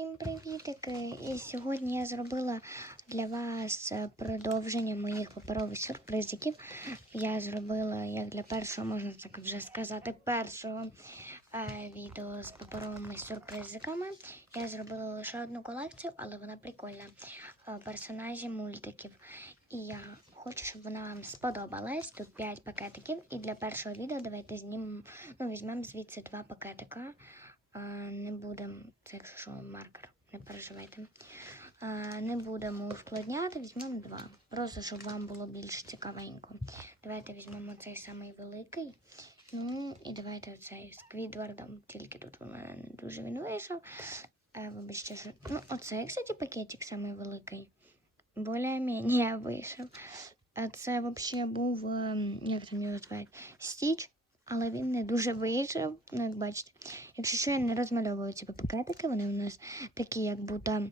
Всім привітики! І сьогодні я зробила для вас е, продовження моїх паперових сюрпризиків. Я зробила, як для першого, можна так вже сказати, першого е, відео з паперовими сюрпризиками. Я зробила лише одну колекцію, але вона прикольна. Е, персонажі мультиків. І я хочу, щоб вона вам сподобалась. Тут 5 пакетиків. І для першого відео давайте знімемо, ну, візьмемо звідси два пакетика. Не будемо, це якщо що, маркер, не переживайте. Не будемо ускладняти, візьмемо два. Просто щоб вам було більш цікавенько. Давайте візьмемо цей самий великий. Ну і давайте оцей з Квідвардом. Тільки тут у мене не дуже він вийшов. Вибачте, що. Ну, оцей, кстати, пакетик самий великий. Более-менее вийшов. А це взагалі був, ем, як там його звати, Стіч, але він не дуже вийшов, ну, як бачите. Якщо що, я не розмальовую ці пакетики, вони у нас такі, як будто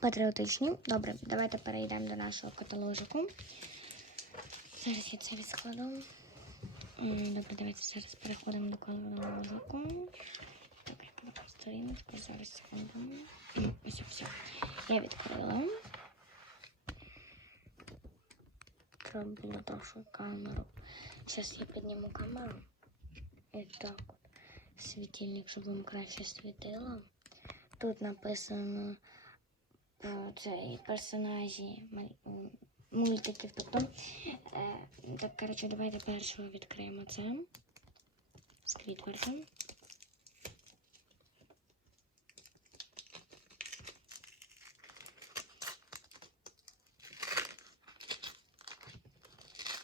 патріотичні. Добре, давайте перейдемо до нашого каталожику. Зараз я це відскладу. Добре, давайте зараз переходимо до каталожику. Я буду сторіночку, зараз секунду. Ось все. Я відкрила. Треба було трошки камеру. Зараз я підніму камеру. І так от. Світильник, щоб вам краще світило. Тут написано про цей персонажі мультиків. Тобто, е, так, коротше, давайте першого відкриємо це. з Сквідвардом.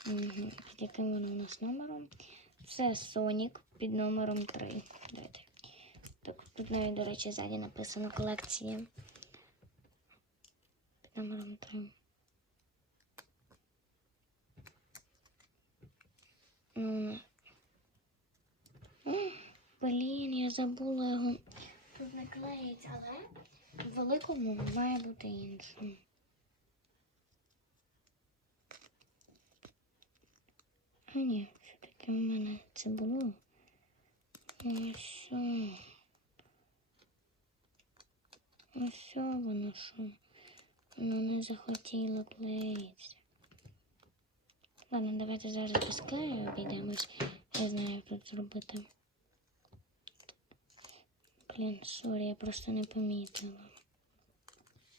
Угу. Під яким воно у нас номером? Це Сонік під номером 3. Давайте. Так, тут навіть, до речі, ззаді написано колекція. Під номером 3. Ну, О, Блін, я забула його. Тут не клеїться, але в великому має бути іншим. А ні, все-таки в мене це було. Ось. о. Ось о воно що. Воно не захотіло клеїтися. Ладно, давайте зараз без клею обійдемось. Я знаю, як тут зробити. Блін, сорі, я просто не помітила.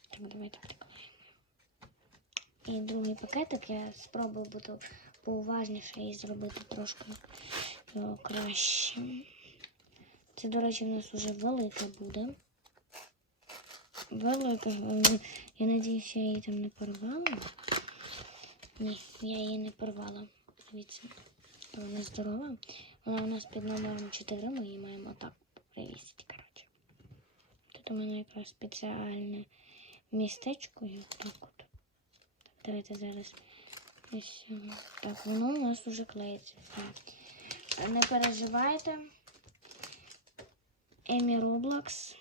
Так, давайте приклеїмо. І другий пакетик я спробую бути поуважніше і зробити трошки його краще. Це, до речі, в нас вже велика буде. Велика. е, Я надіюся, я її там не порвала. Ні, я її не порвала. Дивіться, вона здорова. Вона у нас під номером 4, ми її маємо так привісити, коротше. Тут у мене якраз спеціальне містечко, так от. Давайте зараз. Ось, о, так, воно у нас уже клеїться. все. Не переживайте. Емі Роблокс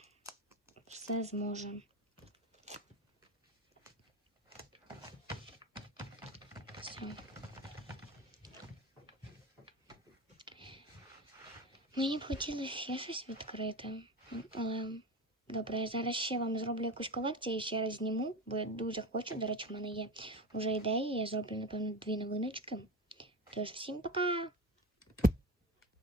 все зможе. Все. Мені б хотілося ще щось відкрити, але добре, я зараз ще вам зроблю якусь колекцію і ще раз зніму, бо я дуже хочу. До речі, в мене є вже ідеї. Я зроблю, напевно, дві новиночки. Тож, всім пока!